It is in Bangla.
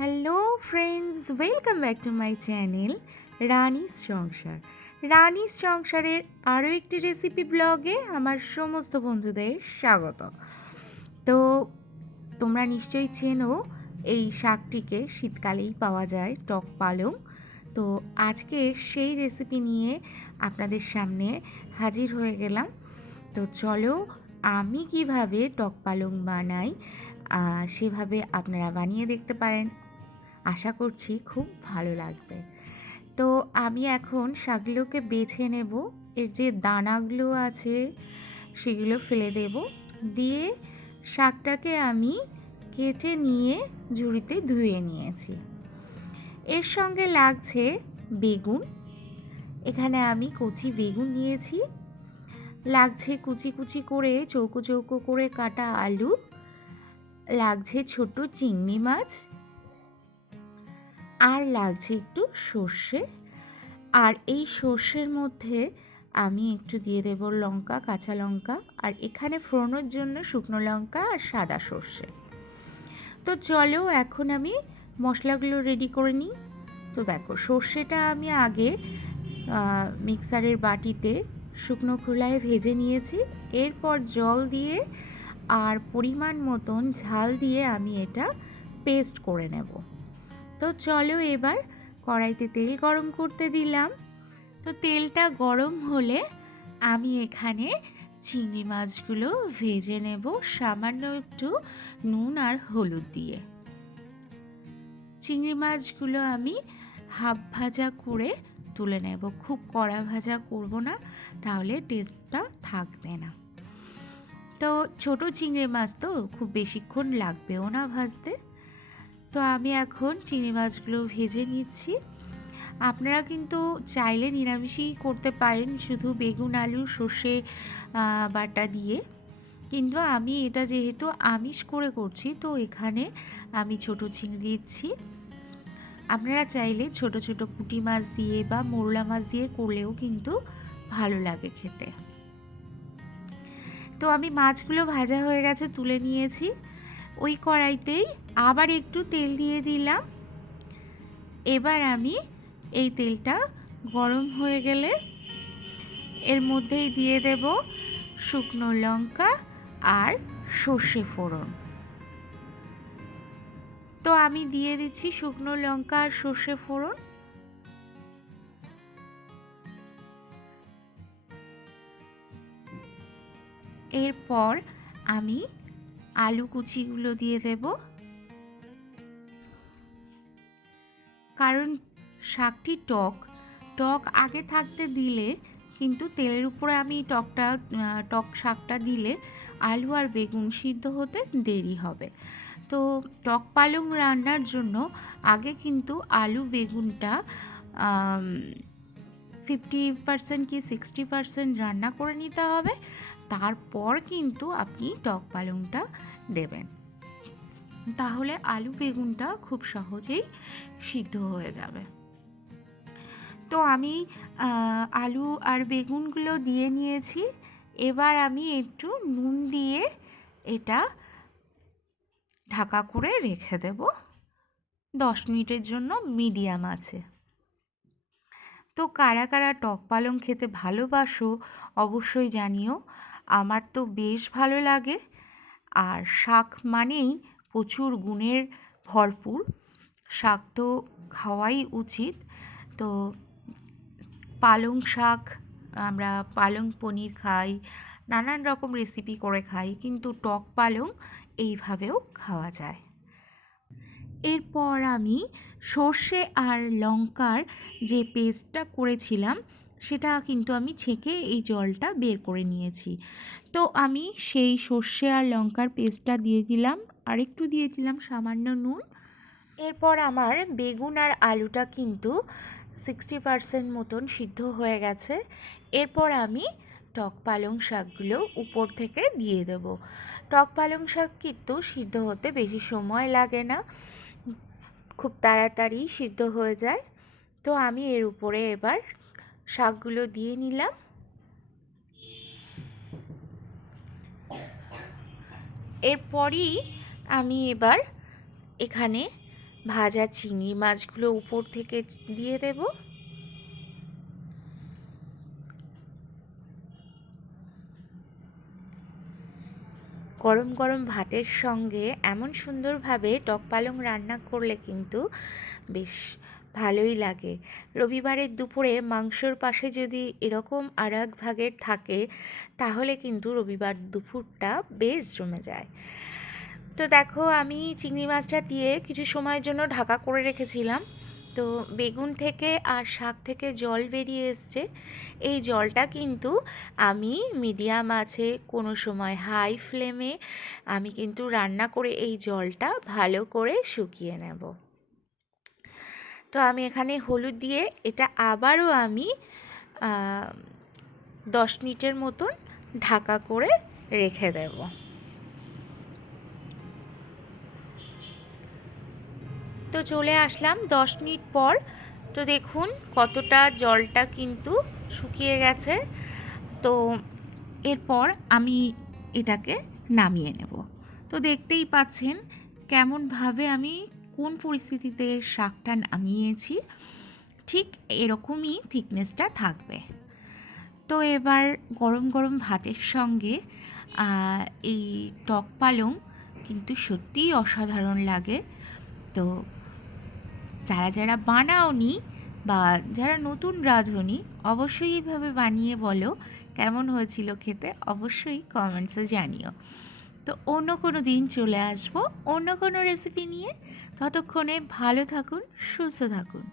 Hello friends welcome back to my channel Rani Sansar Rani সংসারের আরও একটি রেসিপি ব্লগে আমার সমস্ত বন্ধুদের স্বাগত। তো তোমরা নিশ্চয়ই চেনো, এই শাকটিকে শীতকালেই পাওয়া যায় টক পালং। তো আজকে সেই রেসিপি নিয়ে আপনাদের সামনে হাজির হয়ে গেলাম। তো চলো, আমি কীভাবে টক পালং বানাই সেভাবে আপনারা বানিয়ে দেখতে পারেন। আশা করছি খুব ভালো লাগবে। তো আমি এখন শাকগুলোকে বেছে নেব, এর যে দানাগুলো আছে সেগুলো ফেলে দেব। দিয়ে শাকটাকে আমি কেটে নিয়ে ঝুড়িতে ধুয়ে নিয়েছি। এর সঙ্গে লাগছে বেগুন। এখানে আমি কচি বেগুন নিয়েছি। লাগছে কুচি কুচি করে, চৌকো চৌকো করে কাটা আলু। লাগছে ছোট চিংড়ি মাছ। আর লাগছে একটু সর্ষে। আর এই সর্ষের মধ্যে আমি একটু দিয়ে দেব লঙ্কা, কাঁচা লঙ্কা। আর এখানে ফোড়নোর জন্য শুকনো লঙ্কা আর সাদা সর্ষে। তো চলো এখন আমি মশলাগুলো রেডি করে নিই। তো দেখো, সর্ষেটা আমি আগে মিক্সারের বাটিতে শুকনো খোলায় ভেজে নিয়েছি। এরপর জল দিয়ে আর পরিমাণ মতন ঝাল দিয়ে আমি এটা পেস্ট করে নেব। তো চলো এবার কড়াইতে তেল গরম করতে দিলাম। তো তেলটা গরম হলে আমি এখানে চিংড়ি মাছগুলো ভেজে নেব সামান্য একটু নুন আর হলুদ দিয়ে। চিংড়ি মাছগুলো আমি হাফ ভাজা করে তুলে নেব। খুব কড়া ভাজা করব না, তাহলে টেস্টটা থাকবে না। তো ছোট চিংড়ি মাছ তো খুব বেশিক্ষণ লাগবেও না ভাজতে। তো আমি এখন চিংড়ি মাছগুলো ভেজে নিচ্ছি। আপনারা কিন্তু চাইলে নিরামিষই করতে পারেন শুধু বেগুন, আলু, সর্ষে বাটা দিয়ে। কিন্তু আমি এটা যেহেতু আমিষ করে করছি, তো এখানে আমি ছোট চিংড়ি দিচ্ছি। আপনারা চাইলে ছোট ছোট পুঁটি মাছ দিয়ে বা মোরলা মাছ দিয়ে করলেও কিন্তু ভালো লাগে খেতে। তো আমি মাছগুলো ভাজা হয়ে গেছে, তুলে নিয়েছি। ওই কড়াইতেই আবার একটু তেল দিয়ে দিলাম। এবার আমি এই তেলটা গরম হয়ে গেলে এর মধ্যেই দিয়ে দেব শুকনো লঙ্কা আর সর্ষে ফোড়ন। তো আমি দিয়ে দিচ্ছি শুকনো লঙ্কা আর সর্ষে ফোড়ন। এরপর আমি আলু কুচিগুলো দিয়ে দেব। কারণ শাকটি টক টক আগে থাকতে দিলে কিন্তু তেলের উপরে আমি টকটা টক শাকটা দিলে আলু আর বেগুন সিদ্ধ হতে দেরি হবে। তো টক পালং রান্নার জন্য আগে কিন্তু আলু, বেগুনটা ফিফটি পার্সেন্ট কি সিক্সটি পার্সেন্ট রান্না করে নিতে হবে। তারপর কিন্তু আপনি টক পালংটা দেবেন। তাহলে আলু বেগুনটা খুব সহজেই সিদ্ধ হয়ে যাবে। তো আমি আলু আর বেগুনগুলো দিয়ে নিয়েছি। এবার আমি একটু নুন দিয়ে এটা ঢাকা করে রেখে দেব। দশ মিনিটের জন্য মিডিয়াম আছে। তো কারা কারা টক পালং খেতে ভালোবাসো অবশ্যই জানিও। আমার তো বেশ ভালো লাগে। আর শাক মানেই প্রচুর গুণের ভরপুর। শাক তো খাওয়াই উচিত। তো পালং শাক, আমরা পালং পনির খাই, নানান রকম রেসিপি করে খাই, কিন্তু টক পালং এইভাবেও খাওয়া যায়। এরপর আমি সর্ষে আর লঙ্কার যে পেস্টটা করেছিলাম সেটা কিন্তু আমি ছেঁকে এই জলটা বের করে নিয়েছি। তো আমি সেই সর্ষে আর লঙ্কার পেস্টটা দিয়ে দিলাম আর একটু দিয়ে দিলাম সামান্য নুন। এরপর আমার বেগুন আর আলুটা কিন্তু সিক্সটি পারসেন্ট মতন সিদ্ধ হয়ে গেছে। এরপর আমি টক পালং শাকগুলো উপর থেকে দিয়ে দেব। টক পালং শাক কিন্তু সিদ্ধ হতে বেশি সময় লাগে না, খুব তাড়াতাড়ি সিদ্ধ হয়ে যায়। তো আমি এর উপরে এবার শাকগুলো দিয়ে নিলাম। এরপরই আমি এবার এখানে ভাজা চিংড়ি মাছগুলো উপর থেকে দিয়ে দেব। গরম গরম ভাতের সঙ্গে এমন সুন্দরভাবে টক পালং রান্না করলে কিন্তু বেশ ভালোই লাগে। রবিবারের দুপুরে মাংসর পাশে যদি এরকম আর এক ভাগের থাকে, তাহলে কিন্তু রবিবার দুপুরটা বেশ জমে যায়। তো দেখো, আমি চিংড়ি মাছটা দিয়ে কিছু সময়ের জন্য ঢাকা করে রেখেছিলাম। তো বেগুন থেকে আর শাক থেকে জল বেরিয়ে এসছে। এই জলটা কিন্তু আমি মিডিয়াম আছে, কোনো সময় হাই ফ্লেমে আমি কিন্তু রান্না করে এই জলটা ভালো করে শুকিয়ে নেব। তো আমি এখানে হলুদ দিয়ে এটা আবারও আমি দশ মিনিটের মতন ঢাকা করে রেখে দেবো। তো চলে আসলাম দশ মিনিট পর। তো দেখুন কতটা জলটা কিন্তু শুকিয়ে গেছে। তো এরপর আমি এটাকে নামিয়ে নেব। তো দেখতেই পাচ্ছেন কেমনভাবে আমি কোন পরিস্থিতিতে শাকটা নামিয়েছি, ঠিক এরকমই থিকনেসটা থাকবে। তো এবার গরম গরম ভাতের সঙ্গে এই টক পালং কিন্তু সত্যিই অসাধারণ লাগে। তো যারা যারা বানাওনি বা যারা নতুন রাঁধুনি, অবশ্যই এইভাবে বানিয়ে বলো, কেমন হয়েছিল খেতে অবশ্যই কমেন্টসে জানিও। তো অন্য কোনো দিন চলে আসব, অন্য কোনো রেসিপি নিয়ে। ততক্ষণে ভালো থাকুন, সুস্থ থাকুন।